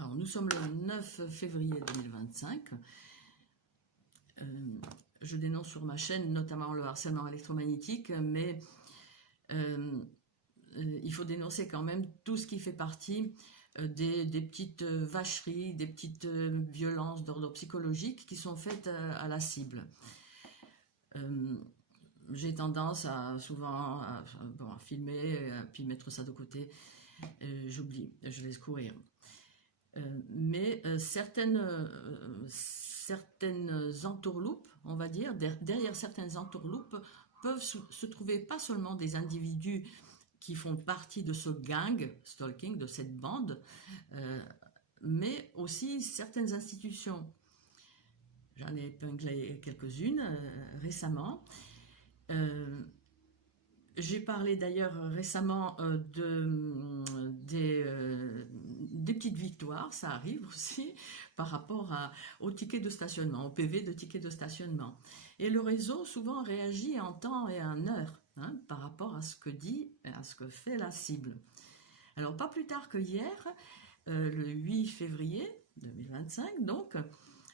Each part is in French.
Alors, nous sommes le 9 février 2025. Je dénonce sur ma chaîne notamment le harcèlement électromagnétique, mais il faut dénoncer quand même tout ce qui fait partie des petites vacheries, des petites violences d'ordre psychologique qui sont faites à la cible. J'ai tendance à souvent à filmer, puis mettre ça de côté. J'oublie, je laisse courir. Mais certaines entourloupes, on va dire, derrière certaines entourloupes peuvent se trouver pas seulement des individus qui font partie de ce gang stalking, de cette bande, mais aussi certaines institutions. J'en ai épinglé quelques-unes récemment. J'ai parlé d'ailleurs récemment des petites victoires, ça arrive aussi, par rapport au ticket de stationnement, au PV de ticket de stationnement. Et le réseau souvent réagit en temps et en heure par rapport à ce que dit, à ce que fait la cible. Alors pas plus tard que hier, le 8 février 2025, donc,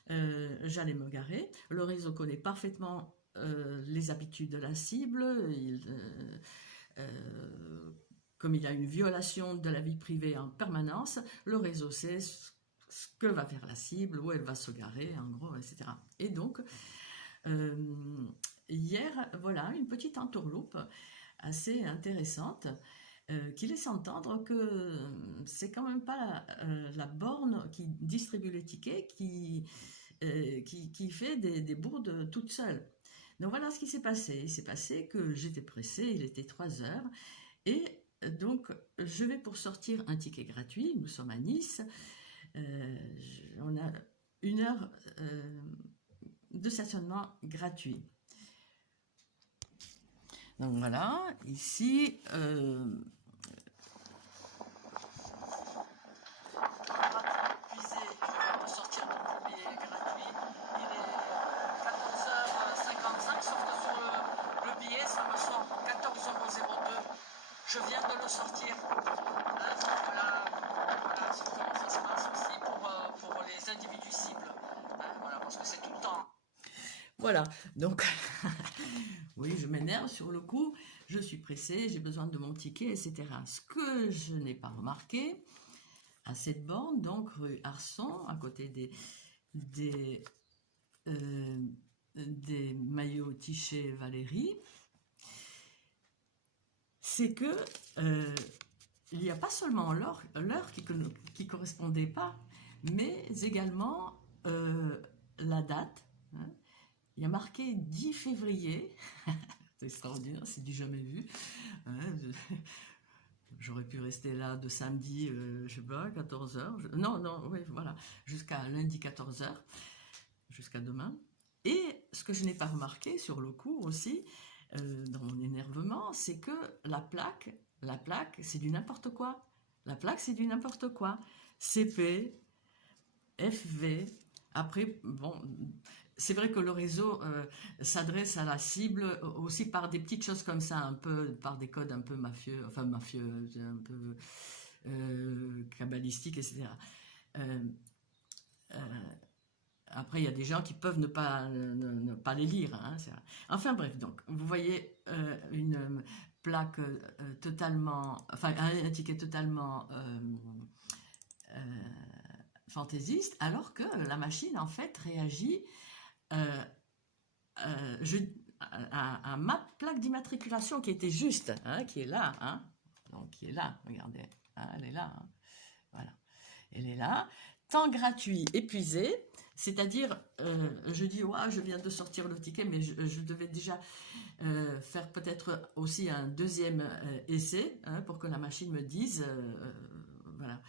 j'allais me garer. Le réseau connaît parfaitement les habitudes de la cible, comme il y a une violation de la vie privée en permanence, le réseau sait ce que va faire la cible, où elle va se garer, en gros, etc. Et donc, hier, voilà, une petite entourloupe assez intéressante qui laisse entendre que c'est quand même pas la borne qui distribue les tickets qui fait des bourdes toute seule. Donc voilà ce qui s'est passé. Il s'est passé que j'étais pressée, il était 3 heures, et donc je vais pour sortir un ticket gratuit, nous sommes à Nice, on a 1 heure de stationnement gratuit. Donc voilà, ici, je viens de le sortir. Voilà, c'est comment ça se passe aussi pour les individus cibles. Voilà, parce que c'est tout le temps. Voilà, donc, oui, je m'énerve sur le coup, je suis pressée, j'ai besoin de mon ticket, etc. Ce que je n'ai pas remarqué, à cette borne, donc rue Arson, à côté des Maillot Tichet Valérie, c'est que il n'y a pas seulement l'heure qui correspondait pas, mais également la date. Il y a marqué 10 février, c'est extraordinaire, c'est du jamais vu. J'aurais pu rester là de samedi, je sais pas, 14h. Non, oui, voilà, jusqu'à lundi 14h, jusqu'à demain. Et ce que je n'ai pas remarqué sur le coup aussi, dans mon énervement, c'est que la plaque, c'est du n'importe quoi. La plaque, c'est du n'importe quoi. CP, FV, après, bon, c'est vrai que le réseau s'adresse à la cible aussi par des petites choses comme ça, un peu par des codes un peu mafieux, enfin mafieux, un peu cabalistiques, etc. Après, il y a des gens qui peuvent ne pas les lire. Enfin bref, donc, vous voyez une plaque totalement, enfin un ticket totalement fantaisiste, alors que la machine, en fait, réagit à ma plaque d'immatriculation qui était juste, qui est là, donc qui est là, regardez, elle est là, voilà, elle est là, temps gratuit, épuisé, c'est-à-dire, je dis, ouais, je viens de sortir le ticket, mais je devais déjà faire peut-être aussi un deuxième essai pour que la machine me dise, voilà,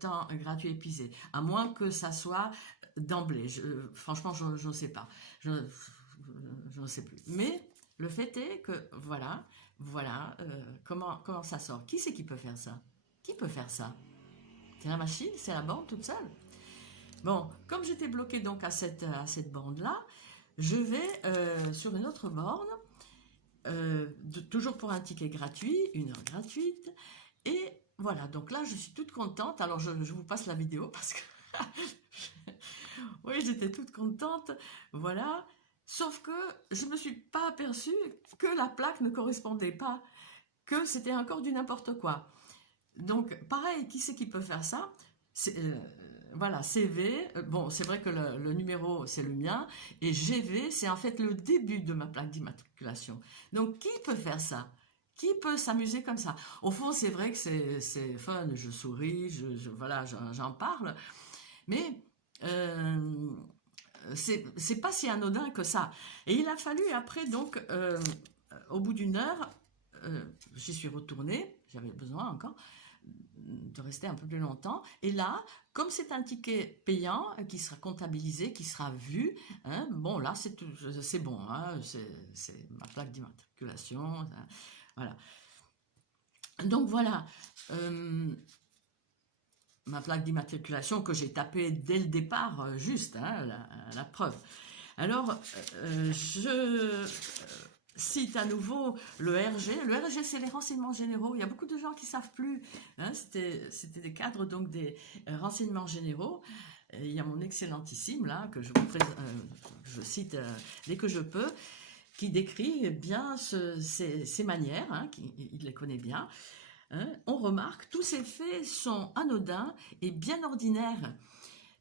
temps gratuit épuisé, à moins que ça soit d'emblée. Franchement, je ne sais pas, je ne sais plus. Mais le fait est que, voilà, comment ça sort. Qui c'est qui peut faire ça? Qui peut faire ça? C'est la machine? C'est la borne toute seule? Bon, comme j'étais bloquée donc à cette borne-là, je vais sur une autre borne, toujours pour un ticket gratuit, 1 heure gratuite, et voilà, donc là, je suis toute contente. Alors, je vous passe la vidéo parce que oui, j'étais toute contente. Voilà. Sauf que je ne me suis pas aperçue que la plaque ne correspondait pas, que c'était encore du n'importe quoi. Donc, pareil, qui c'est qui peut faire ça? Voilà, CV, bon, c'est vrai que le numéro, c'est le mien, et GV, c'est en fait le début de ma plaque d'immatriculation. Donc, qui peut faire ça? Qui peut s'amuser comme ça? Au fond, c'est vrai que c'est fun, je souris, voilà, j'en parle, mais euh, c'est pas si anodin que ça. Et il a fallu après, donc, au bout d'une heure, j'y suis retournée, j'avais besoin encore de rester un peu plus longtemps. Et là, comme c'est un ticket payant qui sera comptabilisé, qui sera vu, hein, bon là c'est bon, hein, c'est ma plaque d'immatriculation, hein, voilà. Donc voilà, euh, ma plaque d'immatriculation que j'ai tapée dès le départ, juste, hein, la preuve. Alors, je cite à nouveau le RG. Le RG, c'est les renseignements généraux. Il y a beaucoup de gens qui ne savent plus. Hein, c'était des cadres, donc des renseignements généraux. Et il y a mon excellentissime, là, que je cite dès que je peux, qui décrit bien ces manières, hein, il les connaît bien. Hein. On remarque, tous ces faits sont anodins et bien ordinaires.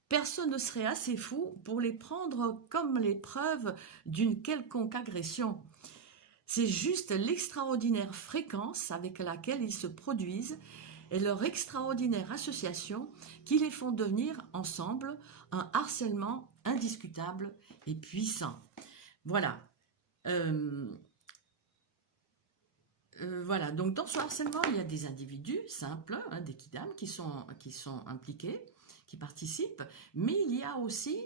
Personne ne serait assez fou pour les prendre comme les preuves d'une quelconque agression. C'est juste l'extraordinaire fréquence avec laquelle ils se produisent et leur extraordinaire association qui les font devenir ensemble un harcèlement indiscutable et puissant. Voilà. Voilà. Donc dans ce harcèlement, il y a des individus simples, hein, des kidams qui sont impliqués, qui participent, mais il y a aussi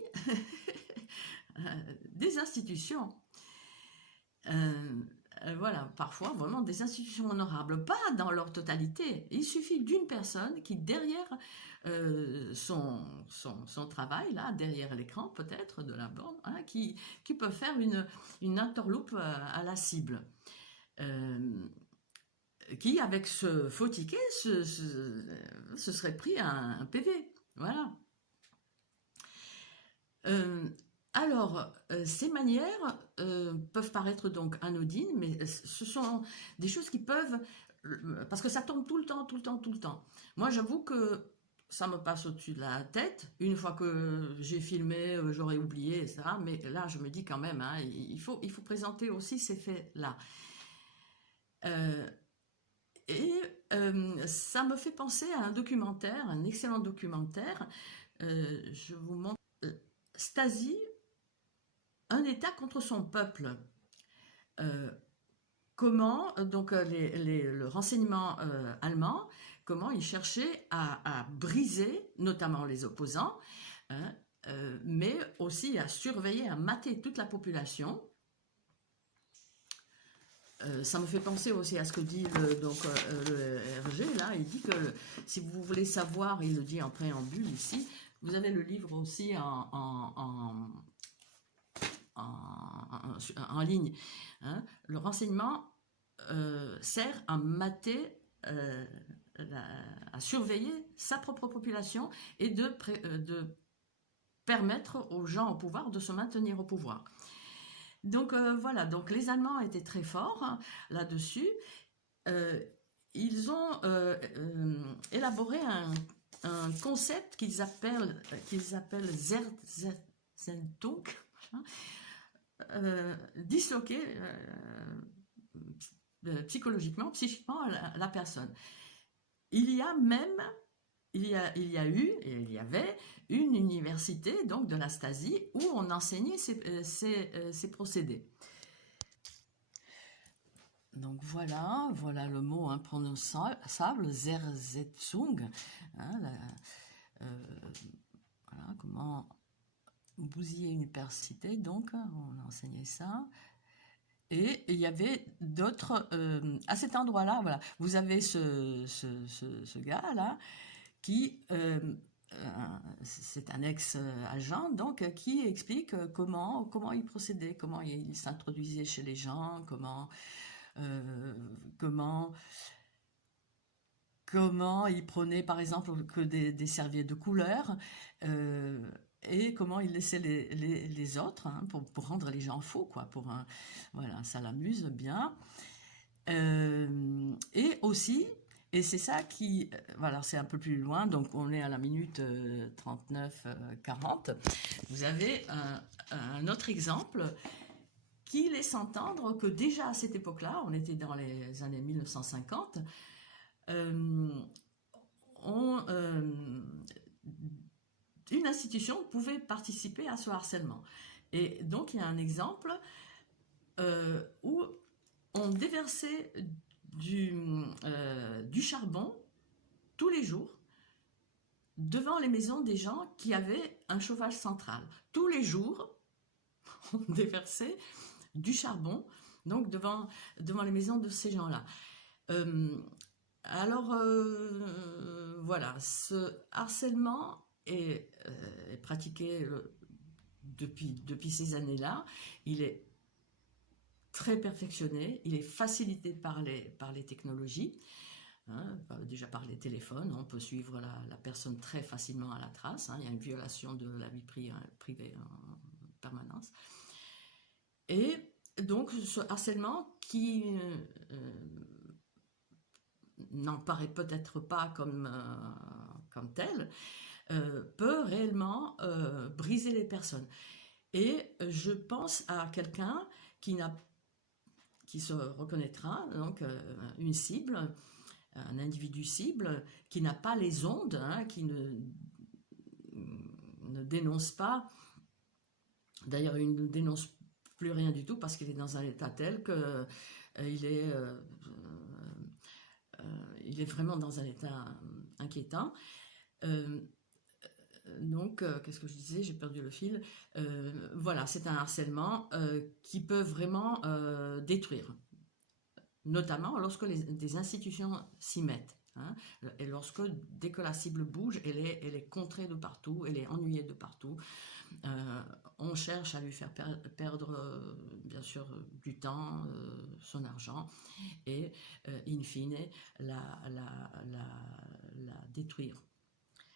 des institutions. Voilà, parfois vraiment des institutions honorables, pas dans leur totalité. Il suffit d'une personne qui, derrière son travail, là, derrière l'écran peut-être de la borne, hein, qui peut faire une interloupe à la cible. Qui, avec ce faux ticket, se serait pris un PV. Voilà. Alors, ces manières peuvent paraître donc anodines, mais ce sont des choses qui peuvent, parce que ça tombe tout le temps, tout le temps, tout le temps. Moi, j'avoue que ça me passe au-dessus de la tête. Une fois que j'ai filmé, j'aurais oublié, etc. Mais là, je me dis quand même, hein, il faut présenter aussi ces faits-là. Et ça me fait penser à un documentaire, un excellent documentaire. Je vous montre Stasi, un État contre son peuple. Comment, donc le renseignement allemand, comment il cherchait à briser, notamment les opposants, hein, mais aussi à surveiller, à mater toute la population. Ça me fait penser aussi à ce que dit le RG, là, il dit que si vous voulez savoir, il le dit en préambule ici, vous avez le livre aussi en ligne. Hein. Le renseignement sert à mater, à surveiller sa propre population et de permettre aux gens au pouvoir de se maintenir au pouvoir. Donc voilà, donc les Allemands étaient très forts hein, là-dessus. Ils ont élaboré un concept qu'ils appellent Zersetzung, hein, disloquer psychologiquement, psychiquement la personne. Il y a même, il y avait une université donc de la Stasi où on enseignait ces procédés. Donc voilà le mot imprononçable, Zersetzung, hein, voilà, comment bousiller une université, donc on enseignait ça. Et il y avait d'autres, à cet endroit-là, voilà, vous avez ce gars-là, qui, c'est un ex-agent, donc, qui explique comment il procédait, comment il s'introduisait chez les gens, comment comment il prenait par exemple que des serviettes de couleur, et comment il laissait les autres, hein, pour rendre les gens fous, quoi. Voilà, ça l'amuse bien. Et aussi, et c'est ça qui, voilà, c'est un peu plus loin, donc on est à la minute 39, 40. Vous avez un autre exemple qui laisse entendre que déjà à cette époque-là, on était dans les années 1950, une institution pouvait participer à ce harcèlement. Et donc il y a un exemple où on déversait du charbon tous les jours devant les maisons des gens qui avaient un chauffage central. Tous les jours, on déversait du charbon donc devant les maisons de ces gens-là. Voilà, ce harcèlement est pratiqué depuis ces années-là. Il est très perfectionné, il est facilité par les technologies, hein, déjà par les téléphones, on peut suivre la personne très facilement à la trace, hein, il y a une violation de la vie privée en permanence. Et donc ce harcèlement qui n'en paraît peut-être pas comme tel, peut réellement briser les personnes. Et je pense à quelqu'un qui se reconnaîtra, donc une cible, un individu cible, qui n'a pas les ondes, hein, qui ne dénonce pas. D'ailleurs, il ne dénonce plus rien du tout parce qu'il est dans un état tel que il est vraiment dans un état inquiétant. Donc, qu'est-ce que je disais? J'ai perdu le fil. Voilà, c'est un harcèlement qui peut vraiment détruire, notamment lorsque des institutions s'y mettent. Hein, et dès que la cible bouge, elle est contrée de partout, elle est ennuyée de partout. On cherche à lui faire perdre, bien sûr, du temps, son argent, et in fine, la détruire.